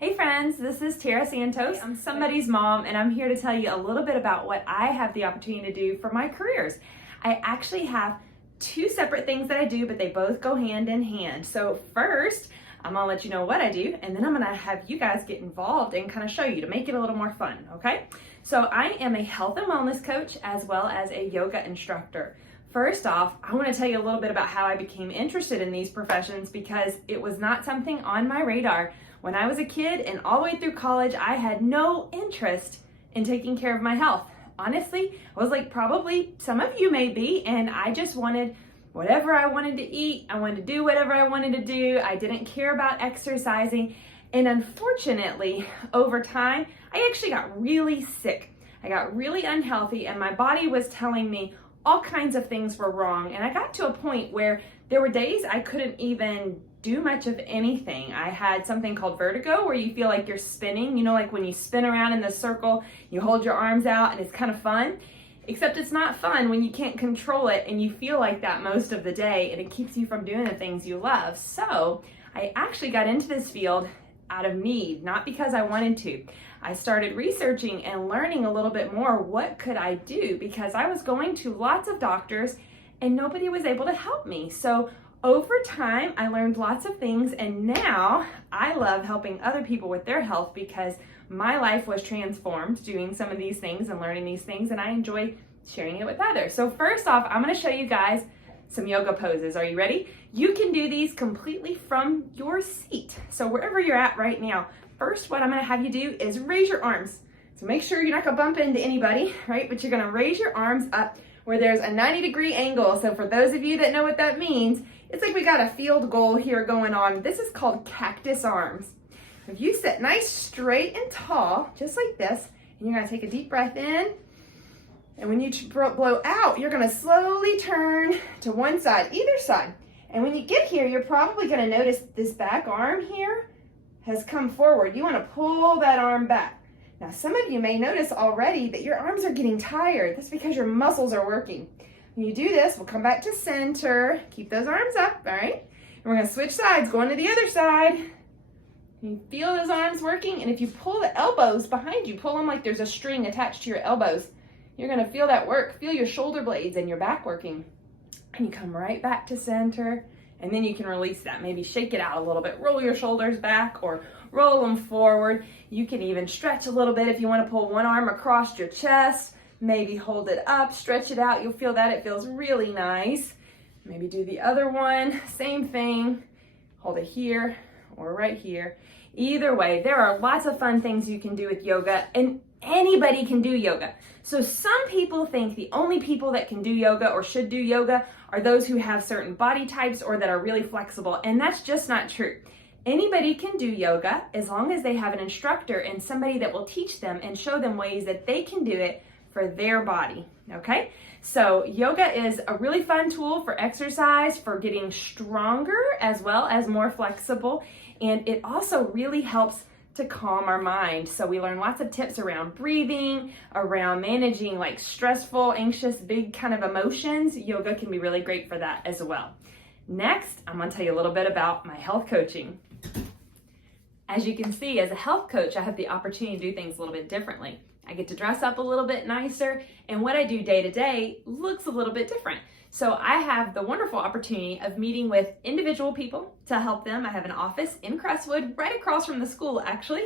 Hey friends, this is Tara Santos. I'm somebody's mom and I'm here to tell you a little bit about what I have the opportunity to do for my careers. I actually have two separate things that I do, but they both go hand in hand. So first, I'm gonna let you know what I do, and then I'm gonna have you guys get involved and kind of show you to make it a little more fun, okay? So I am a health and wellness coach as well as a yoga instructor. First off, I want to tell you a little bit about how I became interested in these professions because it was not something on my radar. When I was a kid and all the way through college, I had no interest in taking care of my health. Honestly, I was like probably some of you may be, and I just wanted whatever I wanted to eat. I wanted to do whatever I wanted to do. I didn't care about exercising. And unfortunately, over time, I actually got really sick. I got really unhealthy and my body was telling me all kinds of things were wrong. And I got to a point where there were days I couldn't even do much of anything. I had something called vertigo where you feel like you're spinning, you know, like when you spin around in the circle, you hold your arms out and it's kind of fun. Except it's not fun when you can't control it and you feel like that most of the day and it keeps you from doing the things you love. So I actually got into this field out of need, not because I wanted to. I started researching and learning a little bit more. What could I do? Because I was going to lots of doctors and nobody was able to help me. So over time, I learned lots of things, and now I love helping other people with their health because my life was transformed doing some of these things and learning these things, and I enjoy sharing it with others. So first off, I'm going to show you guys some yoga poses. Are you ready? You can do these completely from your seat. So wherever you're at right now, first what I'm going to have you do is raise your arms. So make sure you're not going to bump into anybody, right? But you're going to raise your arms up where there's a 90-degree angle. So for those of you that know what that means, it's like we got a field goal here going on. This is called Cactus Arms. If you sit nice, straight, and tall, just like this, and you're gonna take a deep breath in, and when you blow out, you're gonna slowly turn to one side, either side. And when you get here, you're probably gonna notice this back arm here has come forward. You wanna pull that arm back. Now, some of you may notice already that your arms are getting tired. That's because your muscles are working. When you do this, we'll come back to center. Keep those arms up, all right? And we're gonna switch sides, going to the other side. You feel those arms working, and if you pull the elbows behind you, pull them like there's a string attached to your elbows, you're gonna feel that work. Feel your shoulder blades and your back working. And you come right back to center, and then you can release that. Maybe shake it out a little bit. Roll your shoulders back or roll them forward. You can even stretch a little bit if you wanna pull one arm across your chest. Maybe hold it up, stretch it out. You'll feel that it feels really nice. Maybe do the other one, same thing. Hold it here or right here. Either way, there are lots of fun things you can do with yoga, and anybody can do yoga. So some people think the only people that can do yoga or should do yoga are those who have certain body types or that are really flexible, and that's just not true. Anybody can do yoga as long as they have an instructor and somebody that will teach them and show them ways that they can do it for their body, okay? So yoga is a really fun tool for exercise, for getting stronger as well as more flexible, and it also really helps to calm our mind. So we learn lots of tips around breathing, around managing like stressful, anxious, big kind of emotions. Yoga can be really great for that as well. Next, I'm gonna tell you a little bit about my health coaching. As you can see, as a health coach, I have the opportunity to do things a little bit differently. I get to dress up a little bit nicer, and what I do day to day looks a little bit different. So I have the wonderful opportunity of meeting with individual people to help them. I have an office in Crestwood, right across from the school actually.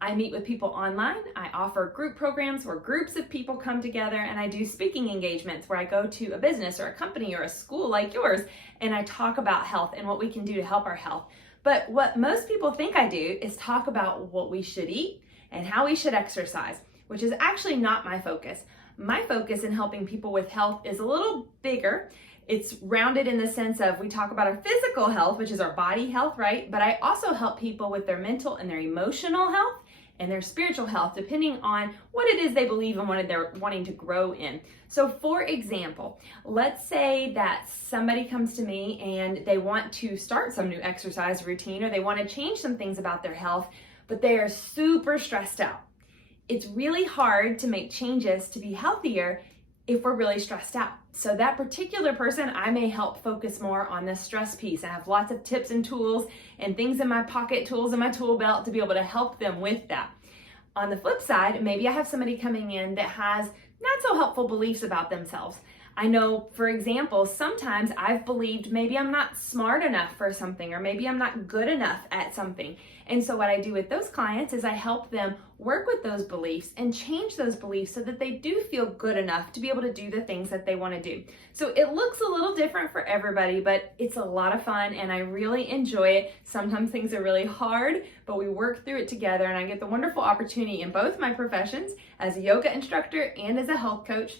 I meet with people online. I offer group programs where groups of people come together, and I do speaking engagements where I go to a business or a company or a school like yours, and I talk about health and what we can do to help our health. But what most people think I do is talk about what we should eat and how we should exercise, which is actually not my focus. My focus in helping people with health is a little bigger. It's rounded in the sense of we talk about our physical health, which is our body health, right? But I also help people with their mental and their emotional health and their spiritual health, depending on what it is they believe and what they're wanting to grow in. So for example, let's say that somebody comes to me and they want to start some new exercise routine, or they want to change some things about their health, but they are super stressed out. It's really hard to make changes to be healthier if we're really stressed out. So that particular person, I may help focus more on the stress piece. I have lots of tips and tools and things in my pocket, tools in my tool belt to be able to help them with that. On the flip side, maybe I have somebody coming in that has not so helpful beliefs about themselves. I know, for example, sometimes I've believed maybe I'm not smart enough for something, or maybe I'm not good enough at something. And so what I do with those clients is I help them work with those beliefs and change those beliefs so that they do feel good enough to be able to do the things that they want to do. So it looks a little different for everybody, but it's a lot of fun and I really enjoy it. Sometimes things are really hard, but we work through it together, and I get the wonderful opportunity in both my professions as a yoga instructor and as a health coach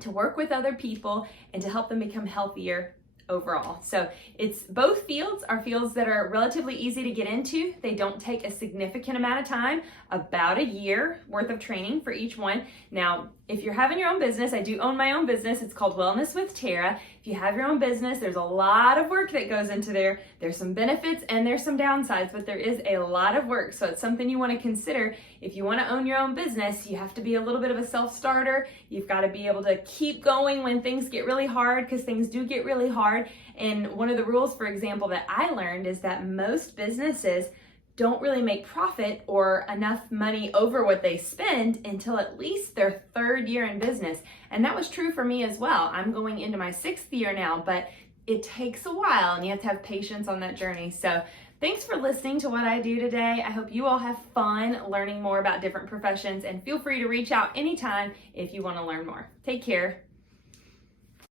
to work with other people and to help them become healthier overall. So it's both fields are fields that are relatively easy to get into. They don't take a significant amount of time, about a year worth of training for each one. Now, if you're having your own business, I do own my own business. It's called Wellness with Tara. If you have your own business, there's a lot of work that goes into there. There's some benefits and there's some downsides, but there is a lot of work. So it's something you want to consider. If you want to own your own business, you have to be a little bit of a self-starter. You've got to be able to keep going when things get really hard, because things do get really hard. And one of the rules, for example, that I learned is that most businesses don't really make profit or enough money over what they spend until at least their third year in business. And that was true for me as well. I'm going into my 6th year now, but it takes a while and you have to have patience on that journey. So thanks for listening to what I do today. I hope you all have fun learning more about different professions, and feel free to reach out anytime if you want to learn more. Take care.